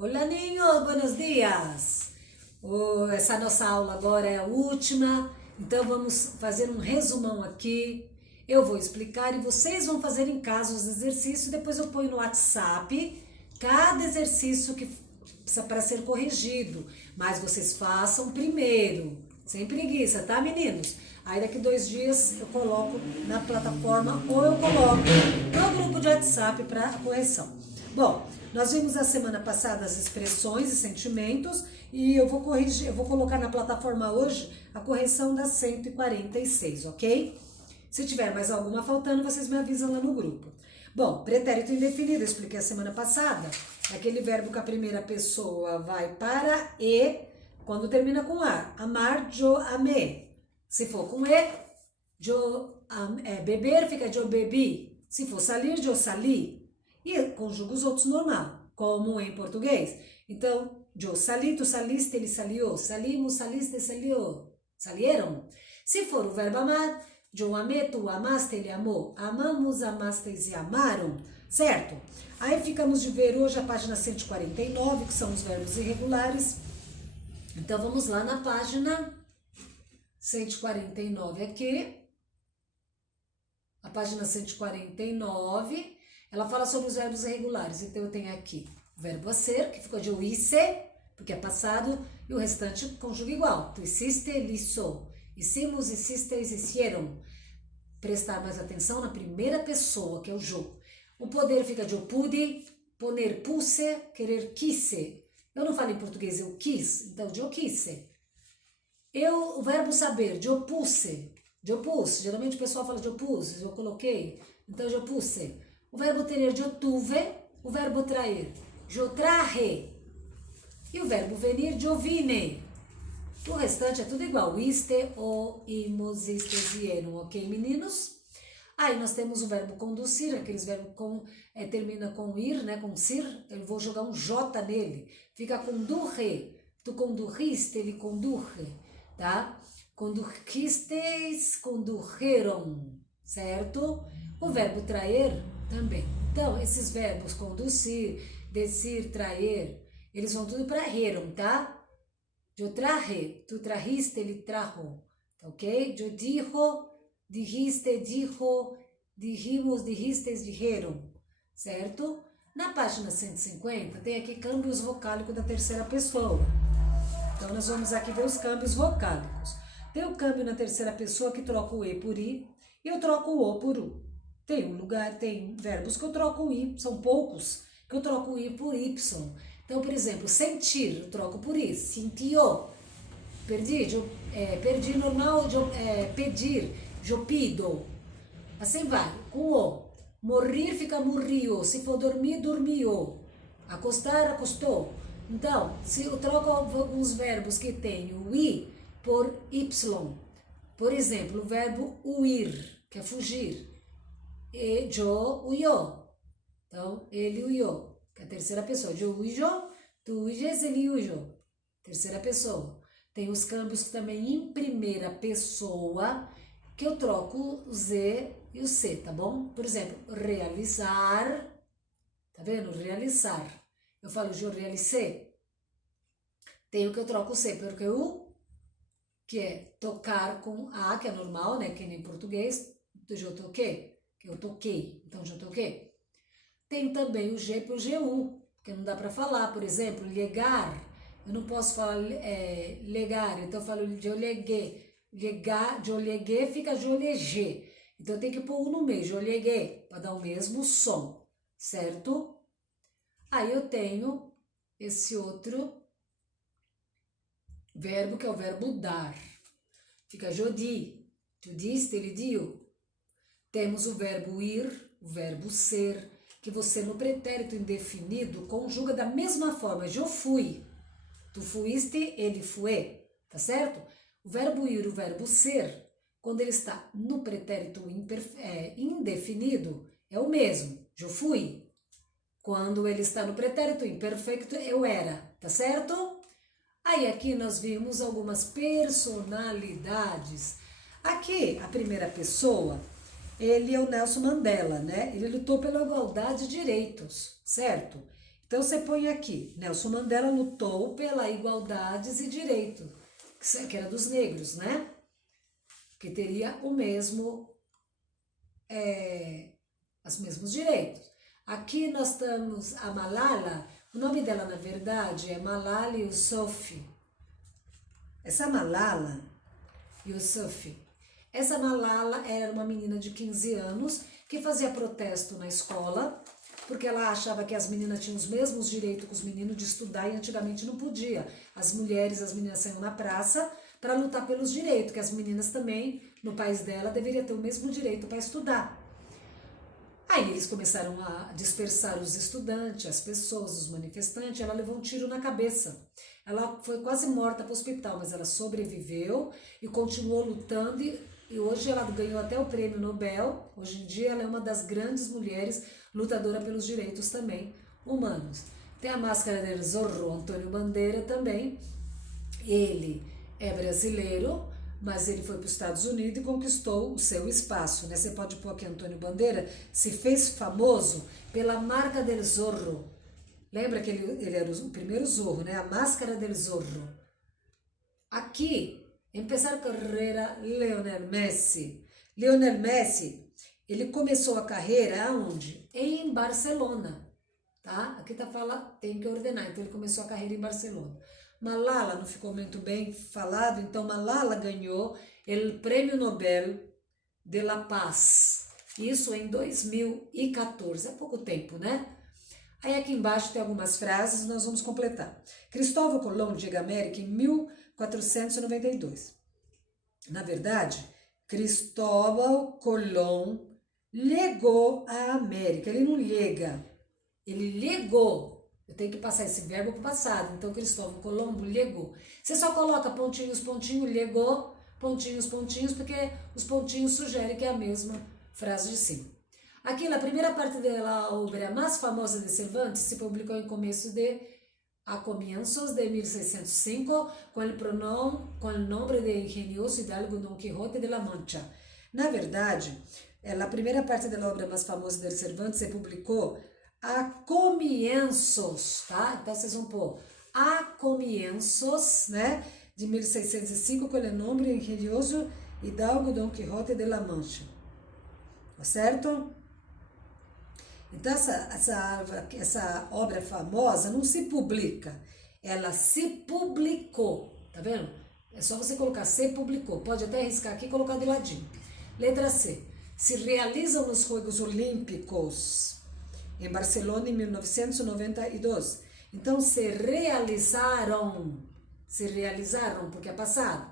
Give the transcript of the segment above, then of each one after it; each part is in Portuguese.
Olá, niños, buenos dias! Essa nossa aula agora é a última, então vamos fazer um resumão aqui. Eu vou explicar e vocês vão fazer em casa os exercícios, depois eu ponho no WhatsApp cada exercício que precisa para ser corrigido, mas vocês façam primeiro, sem preguiça, tá, meninos? Aí daqui 2 dias eu coloco na plataforma ou eu coloco no grupo de WhatsApp para correção. Bom, nós vimos a semana passada as expressões e sentimentos e eu vou corrigir, eu vou colocar na plataforma hoje a correção da 146, ok? Se tiver mais alguma faltando, vocês me avisam lá no grupo. Bom, pretérito indefinido, eu expliquei a semana passada, é aquele verbo que a primeira pessoa vai para e, quando termina com a. Amar, yo amé. Se for com e, beber fica yo bebi. Se for salir, yo salí. E conjuga os outros normal, como em português. Então, yo salí, tu saliste, ele salió. Salimos, saliste, salió. Salieron. Se for o verbo amar, yo amé, tu amaste, ele amou. Amamos, amastes e amaram. Certo? Aí ficamos de ver hoje a página 149, que são os verbos irregulares. Então, vamos lá na página 149 aqui. A página 149, ela fala sobre os verbos irregulares. Então, eu tenho aqui o verbo ser, que ficou de eu hice, porque é passado, e o restante conjuga igual. Tu hiciste, ele hizo. Hicimos, hicisteis, hicieron. Prestar mais atenção na primeira pessoa, que é o yo. O poder fica de eu pude, poner, puse, querer, quise. Eu não falo em português, eu quis, então de eu quise. O verbo saber, de eu puse, geralmente o pessoal fala de eu pus, eu coloquei, então de eu puse. O verbo ter, de eu tuve, o verbo trair, de eu traje. E o verbo venir, de eu vine. O restante é tudo igual, iste, o, imos, istes, vieram, ok, meninos? Aí nós temos o verbo conduzir, aqueles verbos termina com ir, né, com sir, eu vou jogar um J nele, fica condurre, tu condurriste, ele condurre, tá? Condurristes, condurreram, certo? O verbo trair também. Então, esses verbos conduzir, descer, trair, eles vão tudo para reram, tá? Eu traje, tu trajiste, ele trajo, ok? Eu dijo, dijiste, dijo, dijimos, dijistes, dijeron, certo? Na página 150 tem aqui câmbios vocálicos da terceira pessoa. Então nós vamos aqui ver os câmbios vocálicos. Tem o câmbio na terceira pessoa que troca o e por i e eu troco o o por u. Tem verbos que eu troco o i, são poucos, que eu troco o i por y. Então, por exemplo, sentir, eu troco por i, sentiu. Perdi normal, pedir, eu pido. Assim vai, com o. Morrer fica morriu, se for dormir, dormiu. Acostar, acostou. Então, se eu troco alguns verbos que tem o i por y, por exemplo, o verbo huir, que é fugir, eu huyó. Então, ele huyó, que é a terceira pessoa. Eu huyó, tu huyes, ele huyó. Terceira pessoa. Tem os câmbios também em primeira pessoa, que eu troco o Z e o C, tá bom? Por exemplo, realizar, tá vendo? Realizar. Eu falo, eu realicei. Tem o que eu troco o C, porque o, que é tocar com A, que é normal, né? Que nem em português, eu toquei, que eu toquei, então eu toquei. Tem também o G por GU, porque não dá para falar, por exemplo, legar. Eu não posso falar legar, então eu falo eu leguei. Legar, eu leguei fica eu legei. Então eu tenho que pôr um no meio, eu leguei, para dar o mesmo som, certo? Aí eu tenho esse outro verbo, que é o verbo dar. Fica eu di, tu diste, ele deu. Temos o verbo ir, o verbo ser, que você no pretérito indefinido conjuga da mesma forma, eu fui. Tu fuiste, ele foi, tá certo? O verbo ir e o verbo ser, quando ele está no pretérito indefinido, é o mesmo, eu fui. Quando ele está no pretérito imperfeito, eu era, tá certo? Aí aqui nós vimos algumas personalidades. Aqui, a primeira pessoa, ele é o Nelson Mandela, né? Ele lutou pela igualdade de direitos, certo? Então você põe aqui, Nelson Mandela lutou pela igualdades e direito, que era dos negros, né? Que teria o mesmo, os mesmos direitos. Aqui nós temos a Malala, o nome dela na verdade é Malala Yousafzai. Essa Malala Yousafzai, essa Malala era uma menina de 15 anos que fazia protesto na escola, porque ela achava que as meninas tinham os mesmos direitos que os meninos de estudar e antigamente não podia. As mulheres, as meninas saíam na praça para lutar pelos direitos, que as meninas também, no país dela, deveriam ter o mesmo direito para estudar. Aí eles começaram a dispersar os estudantes, as pessoas, os manifestantes, ela levou um tiro na cabeça. Ela foi quase morta para o hospital, mas ela sobreviveu e continuou lutando e hoje ela ganhou até o prêmio Nobel. Hoje em dia ela é uma das grandes mulheres lutadora pelos direitos também humanos. Tem a máscara del Zorro, Antônio Bandeira também. Ele é brasileiro, mas ele foi para os Estados Unidos e conquistou o seu espaço, né? Você pode pôr aqui Antônio Bandeira, se fez famoso pela marca del Zorro. Lembra que ele era o primeiro Zorro, né? A máscara del Zorro. Aqui, empezar a carreira Lionel Messi. Lionel Messi, ele começou a carreira aonde? Em Barcelona, tá? Aqui tá fala, tem que ordenar, então ele começou a carreira em Barcelona. Malala não ficou muito bem falado, então Malala ganhou o Prêmio Nobel de la Paz. Isso em 2014, há pouco tempo, né? Aí aqui embaixo tem algumas frases, nós vamos completar. Cristóvão Colombo chega à América em 1492. Na verdade, Cristóvão Colombo legou a América. Ele não lega, ele legou. Eu tenho que passar esse verbo para o passado. Então, Cristóvão Colombo legou. Você só coloca pontinhos, pontinho, legou, pontinhos, pontinhos, porque os pontinhos sugerem que é a mesma frase de cima. Aqui, na primeira parte da obra mais famosa de Cervantes, se publicou em a comienzos de 1605, com o nome de engenhoso hidalgo Don Quixote de la Mancha. Na verdade, a primeira parte da obra mais famosa de Cervantes se publicou a comienzos, tá? Então vocês vão pôr a comienzos, né? De 1605, com o nome engenhoso hidalgo Don Quixote de la Mancha. Tá certo? Então essa obra famosa não se publica, ela se publicou, tá vendo? É só você colocar se publicou, pode até arriscar aqui e colocar de ladinho. Letra C. Se realizam nos Jogos Olímpicos em Barcelona em 1992. Então se realizaram porque é passado.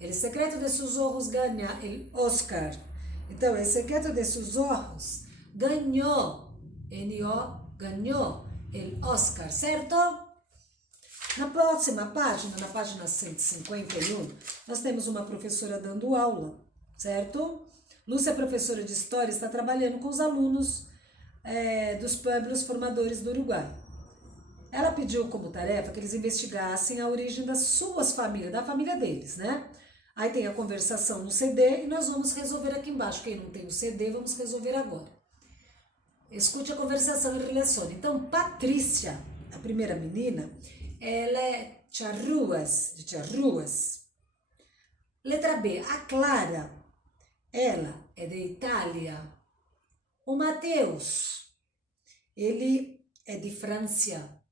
El secreto de sus ojos ganha el Oscar. Então, El secreto de sus ojos ganhou, N-O, ganhou el Oscar, certo? Na próxima página, na página 151, nós temos uma professora dando aula, certo? Lúcia, professora de História, está trabalhando com os alunos dos pueblos formadores do Uruguai. Ela pediu como tarefa que eles investigassem a origem das suas famílias, da família deles, né? Aí tem a conversação no CD e nós vamos resolver aqui embaixo. Quem não tem o CD, vamos resolver agora. Escute a conversação e relacione. Então, Patrícia, a primeira menina, ela é Charruas, de Charruas. Letra B, a Clara, ela é de Itália. O Mateus, ele é de França.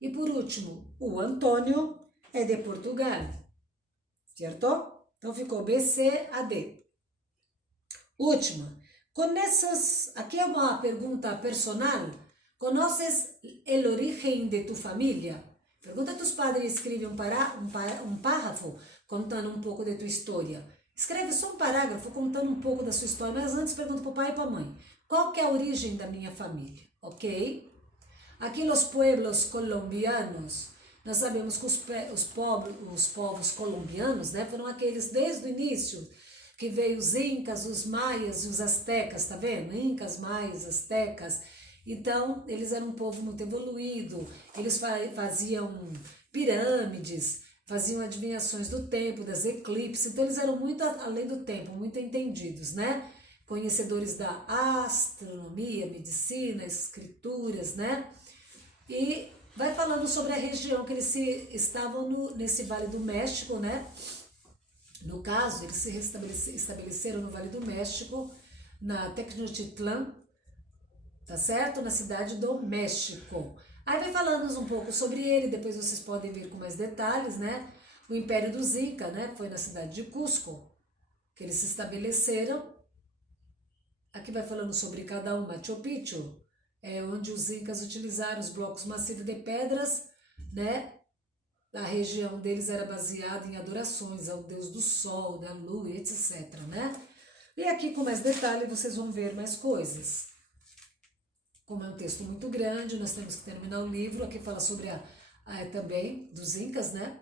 E por último, o Antônio é de Portugal. Certo? Então ficou B, C, A, D. Última. Aqui é uma pergunta personal. Conheces o origen de tu família? Pergunta a tus padres e escreve um parágrafo contando um pouco de tua história. Escreve só um parágrafo contando um pouco da sua história, mas antes pergunta para o pai e para a mãe. Qual que é a origem da minha família? Ok? Aqui os pueblos colombianos, nós sabemos que os povos colombianos, né, foram aqueles desde o início, que veio os incas, os maias e os astecas, tá vendo? Incas, maias, astecas. Então, eles eram um povo muito evoluído, eles faziam pirâmides, faziam adivinhações do tempo, das eclipses, então eles eram muito além do tempo, muito entendidos, né? Conhecedores da astronomia, medicina, escrituras, né? E vai falando sobre a região que eles estavam nesse Vale do México, né? No caso, eles se estabeleceram no Vale do México, na Tecnotitlán, tá certo? Na cidade do México. Aí vai falando um pouco sobre ele, depois vocês podem ver com mais detalhes, né? O Império dos Incas, né? Foi na cidade de Cusco que eles se estabeleceram. Aqui vai falando sobre cada um. Machu Picchu, onde os Incas utilizaram os blocos massivos de pedras, né? A região deles era baseada em adorações ao deus do sol, da lua, etc, né? E aqui com mais detalhe vocês vão ver mais coisas. Como é um texto muito grande, nós temos que terminar o livro. Aqui fala sobre também dos Incas, né?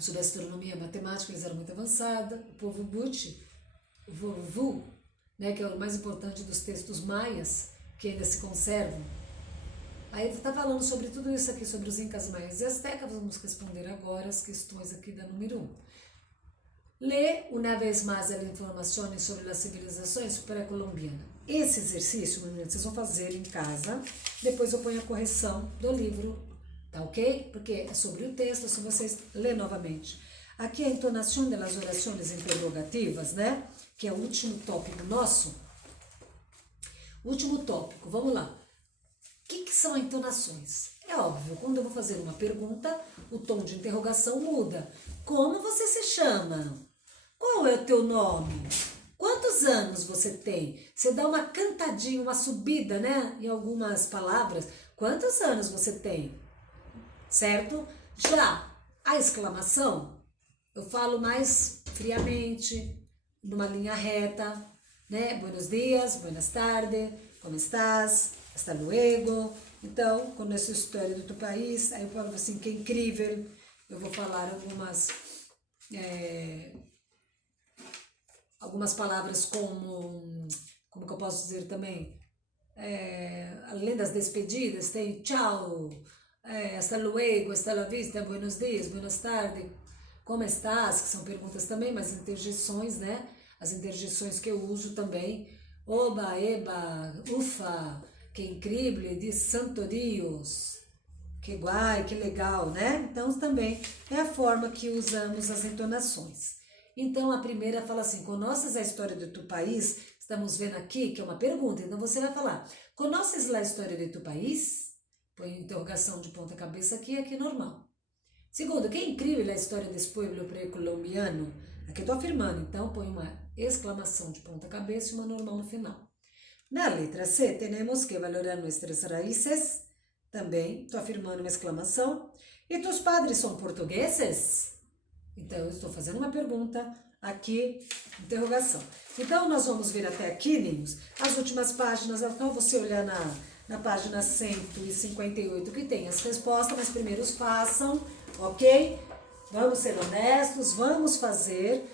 Sobre a astronomia e a matemática, eles eram muito avançados. O povo Buti, o Vovu, né, que é o mais importante dos textos maias, que ainda se conservam. Aí ele está falando sobre tudo isso aqui, sobre os Incas, Maias e Aztecas. Vamos responder agora as questões aqui da número 1. Lê uma vez mais as informações sobre as civilizações pré-colombianas. Esse exercício, vocês vão fazer em casa, depois eu ponho a correção do livro, tá ok? Porque é sobre o texto, se vocês lerem novamente. Aqui a entonação das orações interrogativas, né? Que é o último tópico nosso. Último tópico, vamos lá. O que são entonações? É óbvio, quando eu vou fazer uma pergunta, o tom de interrogação muda. Como você se chama? Qual é o teu nome? Quantos anos você tem? Você dá uma cantadinha, uma subida, né? Em algumas palavras. Quantos anos você tem? Certo? Já a exclamação, eu falo mais friamente, numa linha reta, né? Buenos dias, buenas tardes, como estás? Hasta luego. Então, quando essa história do teu país, aí eu falo assim, que incrível. Eu vou falar algumas palavras como que eu posso dizer também? Além das despedidas, tem tchau, hasta luego, hasta la vista, buenos dias, buenas tardes, como estás? Que são perguntas também, mas interjeições, né? As interjeições que eu uso também. Oba, eba, ufa, que incrível, de Santo Dios, que guai, que legal, né? Então também é a forma que usamos as entonações. Então a primeira fala assim, conheces a história do teu país? Estamos vendo aqui que é uma pergunta, então você vai falar, conheces a história de tu país? Põe interrogação de ponta cabeça aqui normal. Segundo, que incrível a história desse povo pré-colombiano? Aqui eu estou afirmando, então põe uma exclamação de ponta cabeça e uma normal no final. Na letra C, temos que valorar nossas raízes, também estou afirmando uma exclamação. E tus padres são portugueses? Então, eu estou fazendo uma pergunta, aqui, interrogação. Então, nós vamos ver até aqui, ninhos, as últimas páginas. Então, você olhar na página 158, que tem as respostas, mas primeiro os façam, ok? Vamos ser honestos, vamos fazer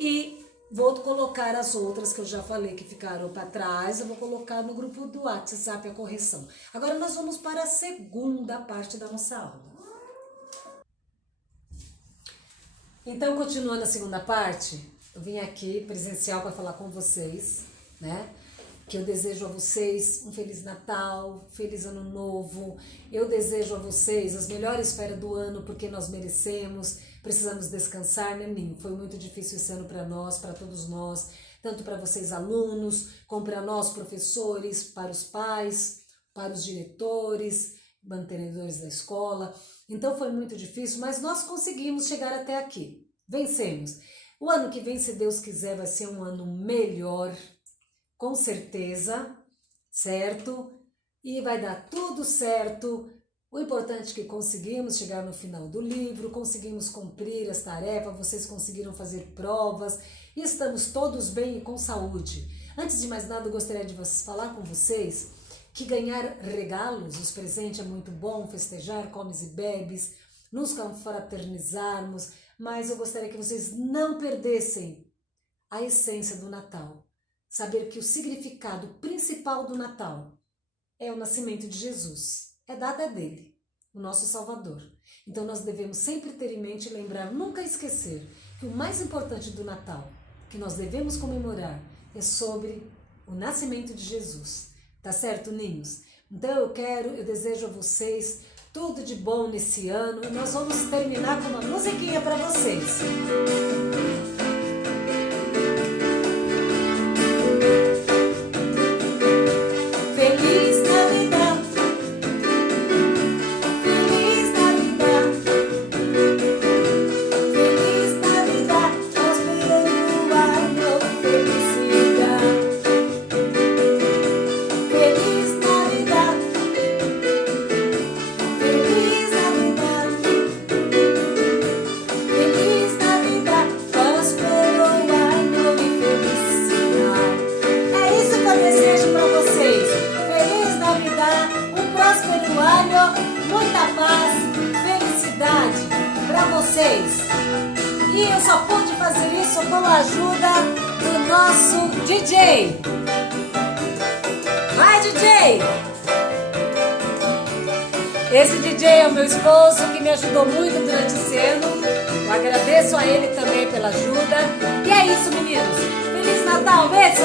e vou colocar as outras que eu já falei que ficaram para trás, eu vou colocar no grupo do WhatsApp a correção. Agora nós vamos para a segunda parte da nossa aula. Então, continuando a segunda parte, eu vim aqui presencial para falar com vocês, né? Que eu desejo a vocês um Feliz Natal, Feliz Ano Novo. Eu desejo a vocês as melhores férias do ano, porque nós merecemos, precisamos descansar, né, Ninho? Foi muito difícil esse ano para nós, para todos nós, tanto para vocês alunos, como para nós professores, para os pais, para os diretores, mantenedores da escola. Então foi muito difícil, mas nós conseguimos chegar até aqui. Vencemos. O ano que vem, se Deus quiser, vai ser um ano melhor, com certeza, certo? E vai dar tudo certo. O importante é que conseguimos chegar no final do livro, conseguimos cumprir as tarefas, vocês conseguiram fazer provas e estamos todos bem e com saúde. Antes de mais nada, eu gostaria de falar com vocês que ganhar regalos, os presentes é muito bom, festejar, comes e bebes, nos confraternizarmos, mas eu gostaria que vocês não perdessem a essência do Natal. Saber que o significado principal do Natal é o nascimento de Jesus, é a data dele, o nosso Salvador. Então nós devemos sempre ter em mente e lembrar, nunca esquecer, que o mais importante do Natal, que nós devemos comemorar, é sobre o nascimento de Jesus. Tá certo, ninhos? Então eu desejo a vocês tudo de bom nesse ano. E nós vamos terminar com uma musiquinha para vocês. Muita paz, felicidade para vocês. E eu só pude fazer isso com a ajuda do nosso DJ. Vai, DJ! Esse DJ é o meu esposo que me ajudou muito durante esse ano. Eu agradeço a ele também pela ajuda. E é isso, meninos. Feliz Natal, beijo!